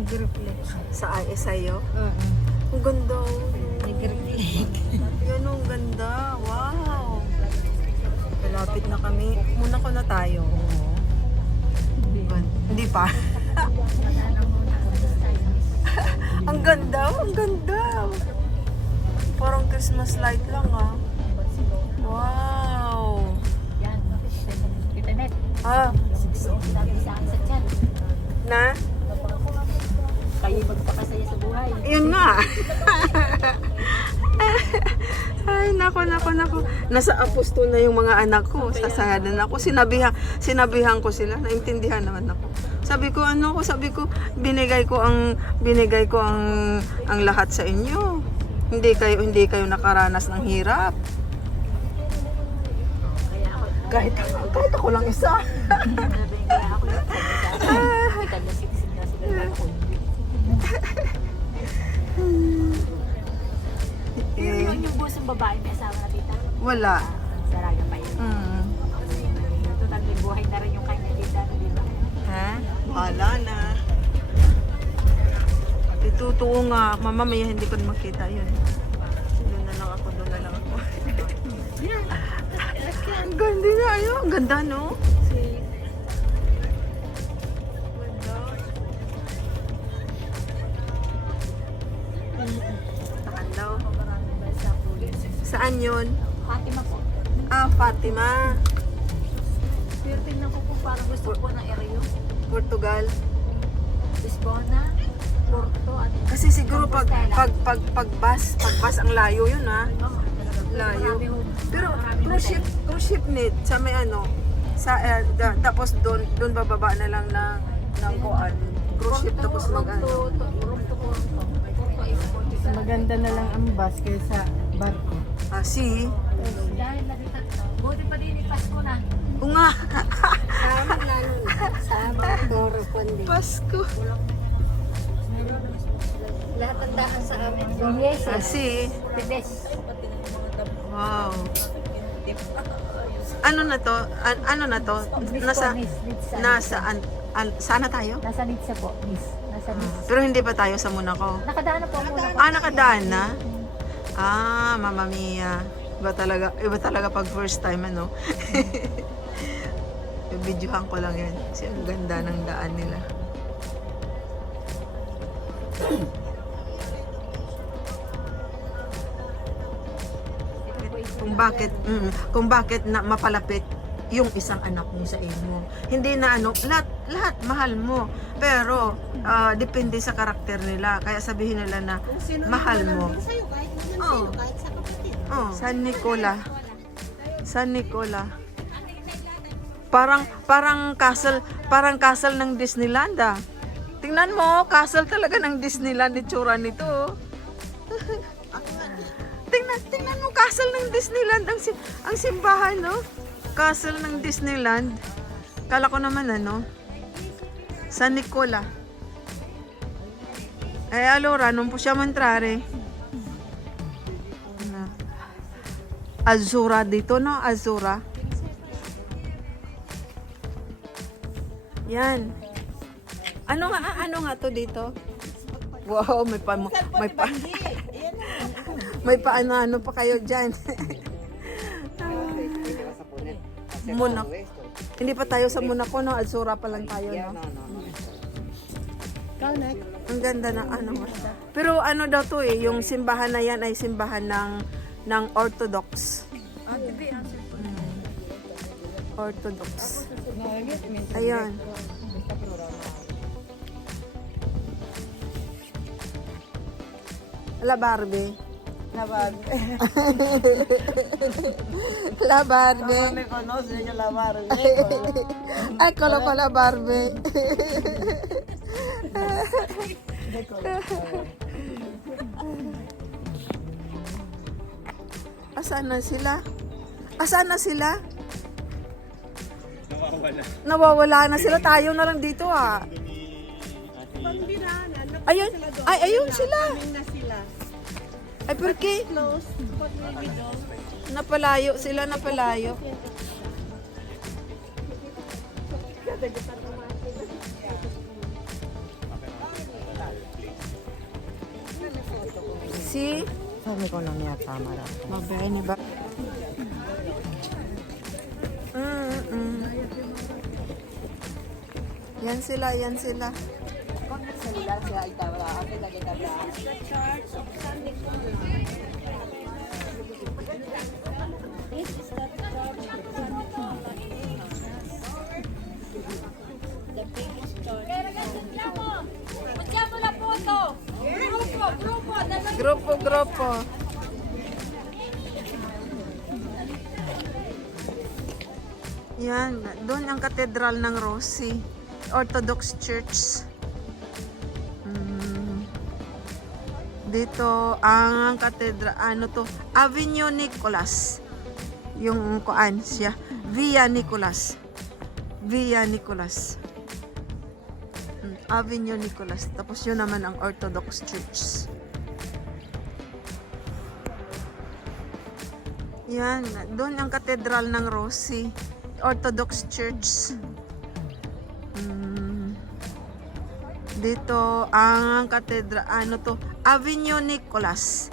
Nag-reflect. Sa'yo? Oo. Ang ganda, oh. Nag-reflect. Yan, ang ganda. Wow. Malapit na kami. Muna ko na tayo. Oo. Hindi pa. Ang ganda, ang ganda. Parang Christmas light lang, ah. Wow. Yan. Kita net. Ah, Sabi sa akin sa chat. na? Kayo magpakasaya sa buhay. Yun nga. Ay, nako. Nasa aposto na yung mga anak ko. Sasayadan ako. Sinabihan ko sila. Naintindihan naman ako. Sabi ko, binigay ko ang lahat sa inyo. Hindi kayo nakaranas ng hirap. Kahit ako lang isa. Kaya ako yun. Kita niya sila ako. Yung busong babae may asawa na tita. Wala. Saraga pa yun. Total may buhay na rin yung kanya tita. Ha? Wala na. Itutuo nga. Mamaya hindi ko na makita yun. Doon na lang ako. Ang ganda na. Ayun, ang ganda, no? Ganda. Takan daw. Saan yun? Fatima po. Ah, Fatima. Pero tingnan ko po parang gusto ko ng area. Portugal. Lisbona, Porto at Kasi siguro pag bus ang layo yun, ha? Layo. Pero cruise ship need sa may ano tapos doon bababa na lang ng kuan. Cruise ship tapos mag-ano. Maganda na lang ang bus kaysa barko. Ah, see? Dahil nakita, buti pa din Pasko na. O nga. Sa amin lalo na. Sa mga corresponding. Pasko. Lahat ang daan sa amin. Yes, Ah, see? the best. Wow. Ano na to? Ano na to? Sana tayo? Nasa Nitsa po, miss. Nasa Nitsa. Pero hindi pa tayo sa Monaco. Nakadaan na po muna. Ah, nakadaan na? Ah, Mamma Mia. Iba talaga pag first time, ano? Videohan ko lang yan. Kasi ang ganda ng daan nila. Kung bakit na mapalapit yung isang anak mo sa inyo. Hindi na ano, lahat mahal mo. Pero depende sa karakter nila. Kaya sabihin nila na mahal mo. Oh. Oh, San Nicola. San Nicola. Parang castle ng Disneyland, ah. Tingnan mo, castle talaga ng Disneyland itsura nito. Tingnan mo, castle ng Disneyland ang simbahan, no? Castle ng Disneyland. Kala ko naman ano, San Nicola. Allora, non possiamo entrare. Azzurra dito, no? Azzurra. Yan. Ano nga to dito? Wow, may ano pa kayo dyan. Monaco. Hindi pa tayo sa Monaco, no? Azzurra pa lang tayo, no? Ang ganda na ano. Pero ano daw to eh, yung simbahan na yan ay simbahan ng Orthodox. Orthodox. Ayun. La Barbie. La Barbie. La Barbie. No me conoce yo la Barbie. Eccolo con la Barbie. Asan na sila? Nawawala na sila. Tayo na lang dito, ah. Ayun. Ay, ayun sila. Ay, por qué? Napalayo sila, napalayo. Si Sabi ko lang yata marami. Mabay ba? Yan sila, yan sila. Grupo. Yan, doon ang katedral ng Rosie, Orthodox Church. Dito ang katedral, ano to, Avenue Nicolas. Yung kuan siya, Via Nicolas. Avenue Nicolas. Tapos yun naman ang Orthodox Church. Yan, doon ang katedral ng Rosie, Orthodox Church. Dito ang katedral, ano to, Avenue Nicolas.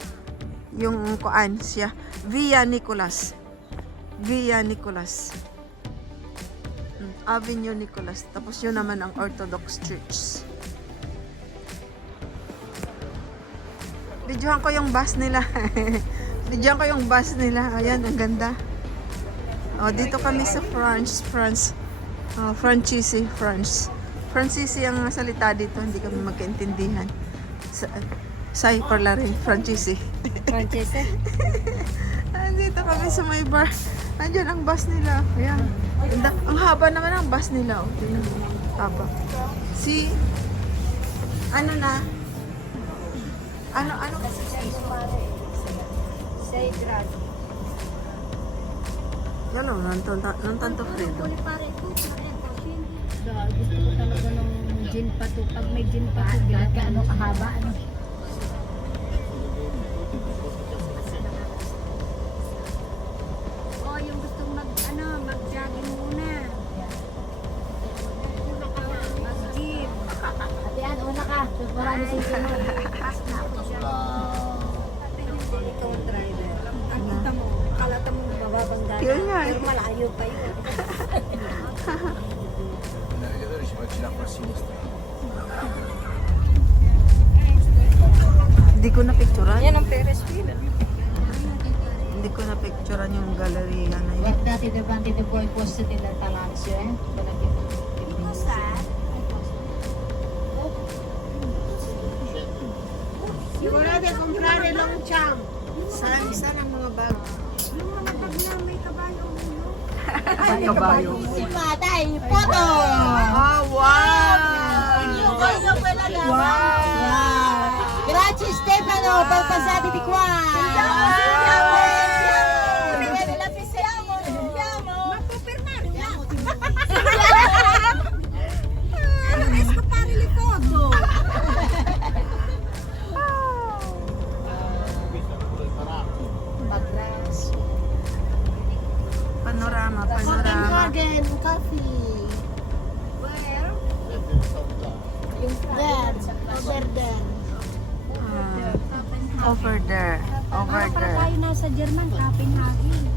Yung kuan siya, Via Nicolas. Avenue Nicolas. Tapos yun naman ang Orthodox Church. Videohan ko yung bus nila. Ayan, ang ganda. Oh, dito kami sa France. Francisi ang salita dito, hindi kami magkaintindihan. Sai parlare Francisi. Francese? Dito kami sa may bar. Andiyan ang bus nila. Ayan. Ganda. Ang haba naman ang bus nila. Oh. Tingnan mo. Haba. Si ano na? Ano kasi Say drag. yan o, non tanto freddo. Gusto ko talaga ng gin pato. Pag may gin pato, ano kahaba, ano? Oh, yung gustong mag-jogging muna. Mag-gym. Ate Ann, una ka. Marami siya. Pass na ako siya. Ikaw ang driver. Ang kita mo, kalata mo mababang daan. Yun nga. Pero malayo pa yun. Hindi ko na-picturean. Yan ang Ferris wheel. Hindi ko na-picturean yung galleria na yun. Guardate davanti ai tuoi posti della Talazio, quella che Sigurado comprare longchamp. Saan ang mga bag? Yung mga bag na may kabayo. Ang kabayo. Si Patay, photo! Oh, wow! Wow! Grazie Stefano per passare di qua! Panorama. Copenhagen coffee. Where? There, over there. Over there. Para tayo nasa German, Copenhagen.